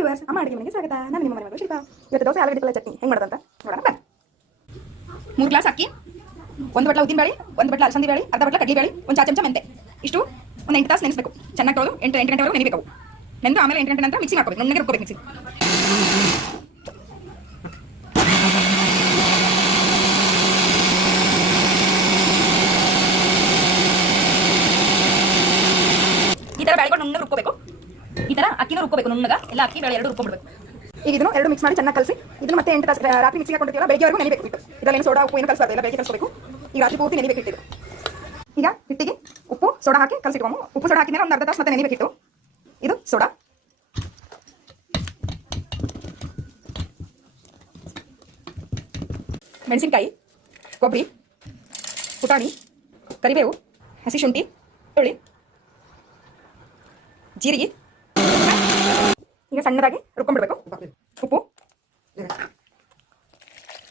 Viewers, ಅಮ್ಮ ಅಡುಗೆ ಮನೆಗೆ ಸ್ವಾಗತ. ನಾನು ನಿಮ್ಮ ಮನೆ ಶಿಲ್ಪ. ಇವತ್ತು ದೋಸೆ ಆಲೂಗಡ್ಡೆ ಪಲ್ಯ ಚಟ್ನಿ ಹೆಂಗೆ ಮಾಡೋದಂತ ನೋಡೋಣ ಬನ್ನಿ. 3 ಗ್ಲಾಸ್ ಅಕ್ಕಿ, 1 ಬಟ್ಲ ಉದ್ದಿನ ಬೇಳೆ, 1 ಬಟ್ಲ ಅಲಸಂದಿ ಬೇಳೆ, ಅರ್ಧ ಬಟ್ಲ ಕಡ್ಲಿ ಬೇಳೆ, 1 ಚಾ ಚಮಚ ಮೆಂತೆ. ಇಷ್ಟು ಒಂದು 8 ತಾಸು ನೆನೆಸಬೇಕು. ಚೆನ್ನಾಗಿ ತೊಳೆದು 8 ಗಂಟೆವರೆಗೂ ನೆನೆಬೇಕು. ನೆಂದು ಆಮೇಲೆ 8 ಗಂಟೆ ನಂತರ ಮಿಕ್ಸಿ ಮಾಡ್ಕೋಬೇಕು. ನುಣ್ಣಗೆ ರುಬ್ಕೋಬೇಕು ಮಿಕ್ಸಿ. ಈ ಥರ ಬೇಳೆಗಳು ನುಣ್ಣಗೆ ರುಬ್ಕೋಬೇಕು. ಈ ಥರ ಅಕ್ಕಿನೂ ರುಬ್ಕೋಬೇಕು ನುಣ್ಣಗೆ. ಎಲ್ಲ ಅಕ್ಕಿ ಬೇಳೆ ಎರಡು ರುಬ್ಕೊಂಡ್ಬಿಡ್ಬೇಕು. ಈಗ ಇದನ್ನು ಎರಡು ಮಿಕ್ಸ್ ಮಾಡಿ ಚೆನ್ನಾಗಿ ಕಲಸಿ ಇದನ್ನು ಮತ್ತೆ 8 ತಾಸು ರಾತ್ರಿ ಮಿಕ್ಸಿಗೆ ಹಾಕೊಂಡಿರ್ತೀವಲ್ಲ, ಬೆಳಗ್ಗೆವರೆಗೂ ನೆನೆಬೇಕು. ಇಟ್ಟು ಇದರಲ್ಲಿ ಸೋಡಾ ಉಪ್ಪು ಏನು ಕಲಿಸಬಾರ್ದು, ಎಲ್ಲ ಬೆಳಗ್ಗೆ ಕಲಿಸಬೇಕು. ಈಗ ರಾತ್ರಿ ಪೂರ್ತಿ ನೆನೆಬೇಕು ಇಟ್ಟಿದ್ದು. ಈಗ ಹಿಟ್ಟಿಗೆ ಉಪ್ಪು ಸೋಡಾ ಹಾಕಿ ಕಲಸಿಟ್ಕೊಂಡು, ಉಪ್ಪು ಸೋಡಾ ಹಾಕಿದ್ರೆ ಒಂದು ಅರ್ಧ ತಾಸು ಮತ್ತೆ ನೆನೆಬೇಕಿತ್ತು. ಇದು ಸೋಡಾ, ಮೆಣಸಿನಕಾಯಿ, ಕೊಬ್ಬರಿ, ಪುಟಾಣಿ, ಕರಿಬೇವು, ಹಸಿ ಶುಂಠಿ, ಬೆಳ್ಳುಳ್ಳಿ, ಜೀರಿಗೆ. ಈಗ ಸಣ್ಣದಾಗಿ ರುಬ್ಕೊಂಡ್ಬಿಡ್ಬೇಕು. ಉಪ್ಪು,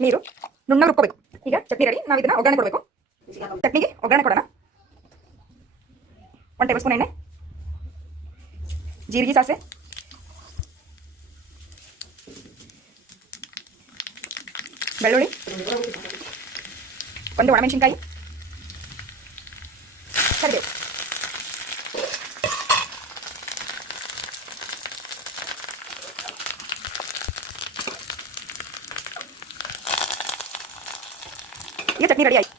ನೀರು, ನುಣ್ಣಗೆ ರುಬ್ಕೋಬೇಕು. ಈಗ ಚಟ್ನಿ ರೆಡಿ. ನಾವು ಇದನ್ನ ಒಗ್ಗರಣೆ ಕೊಡಬೇಕು. ಚಟ್ನಿಗೆ ಒಗ್ಗರಣೆ ಕೊಡೋಣ. 1 ಟೇಬಲ್ ಸ್ಪೂನ್ ಎಣ್ಣೆ, ಜೀರಿಗೆ, ಸಾಸಿವೆ, ಬೆಳ್ಳುಳ್ಳಿ, 1 ಒಣಮೆಣಸಿನಕಾಯಿ, ಕರಿಬೇವು. ಈಗ ಚಟ್ನಿ ರೆಡಿ ಆಯ್ತು.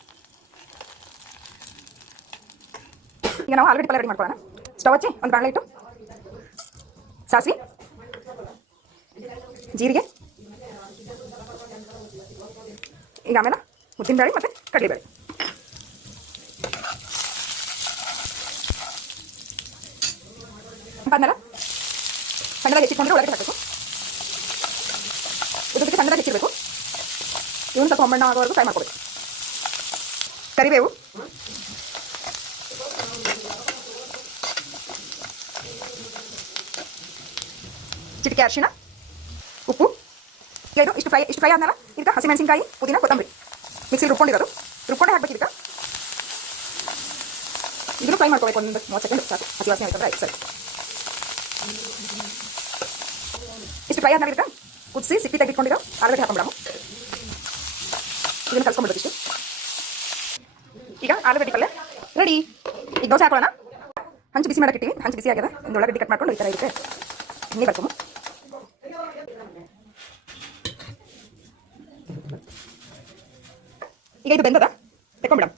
ಈಗ ನಾವು ಆಲೂಗಡ್ಡೆ ಪಲ್ಯ ರೆಡಿ ಮಾಡ್ಕೊಳ್ಳೋಣ. ಸ್ಟವ್ ಹಚ್ಚಿ ಒಂದು ಬಾಣಲೆ ಇಟ್ಟು ಸಾಸಿವೆ, ಜೀರಿಗೆ, ಈಗ ಆಮೇಲೆ ಉದ್ದಿನಬೇಳೆ ಮತ್ತು ಕಡಲೆಬೇಳೆ. ಆದ್ಮೇಲೆ ಸಣ್ಣದಾಗಿ ಹೆಚ್ಚಿಟ್ಕೊಂಡ್ರೆ ಒಳಗಡೆ ಹಾಕಬೇಕು. ಇದಕ್ಕೆ ಸಣ್ಣದಾಗಿ ಹೆಚ್ಚಿರಬೇಕು. ಇವನು ಸ್ವಲ್ಪ ಹೊಂಬಣ್ಣ ಆಗೋವರೆಗೂ ಫ್ರೈ ಮಾಡ್ಕೋಬೇಕು. ಕರಿಬೇವು, ಚಿಟಿಕೆ ಅರಿಶಿಣ, ಉಪ್ಪು. ಇದು ಇಷ್ಟು ಫ್ರೈ ಆದ್ಮೇಲೆ ಇದಕ್ಕೆ ಹಸಿಮೆಣಸಿನಕಾಯಿ, ಪುದೀನ, ಕೊತ್ತಂಬರಿ ಮಿಕ್ಸಿ ರುಬ್ಕೊಂಡಿರೋದು ರುಬ್ಕೊಂಡೆ ಹಾಕ್ಬೇಕು. ಇದಕ್ಕೆ ಇದನ್ನು ಫ್ರೈ ಮಾಡ್ಕೋಬೇಕು. ಒಂದು 30 ಸೆಕೆಂಡ್ ಸಾಕು. ಹಸಿ ವಾಸನೆ ಆಯ್ತಂದ್ರೆ ಆಯ್ತು. ಸರಿ, ಇಷ್ಟು ಫ್ರೈ ಆದ್ಮೇಲೆ ಇದಕ್ಕೆ ಕುದಿಸಿ ಸಿಪ್ಪಿ ತೆಗೆದುಕೊಂಡಿರೋ ಆಲೂಗಡ್ಡೆ ಹಾಕೊಂಡ್ಬಿಡೋಣ. ಇದನ್ನು ಕಲ್ಸ್ಕೊಂಡ್ಬಿಡೋದು ಇಷ್ಟು. ಈಗ ಆಲೂಗಡ್ಡೆ ಪಲ್ಯ ರೆಡಿ. ಈಗ ದೋಸೆ ಹಾಕೊಳ್ಳೋಣ. ಹಂಚು ಬಿಸಿ ಮಾಡಕ್ಕೆ ಇಟ್ಟಿವಿ. ಹಂಚು ಬಿಸಿ ಆಗ್ಯದ. ಒಂದು ಉಳ್ಳಾಗಡ್ಡೆ ಕಟ್ ಮಾಡ್ಕೊಂಡು ಈ ಥರ ಇರುತ್ತೆ. ಎಣ್ಣೆ ಬರ್ಕೊಂಡು ಈಗ ಇದು ಬೆಂದದ ತೆಕೊಂಡ್ಬಿಡೋಣ.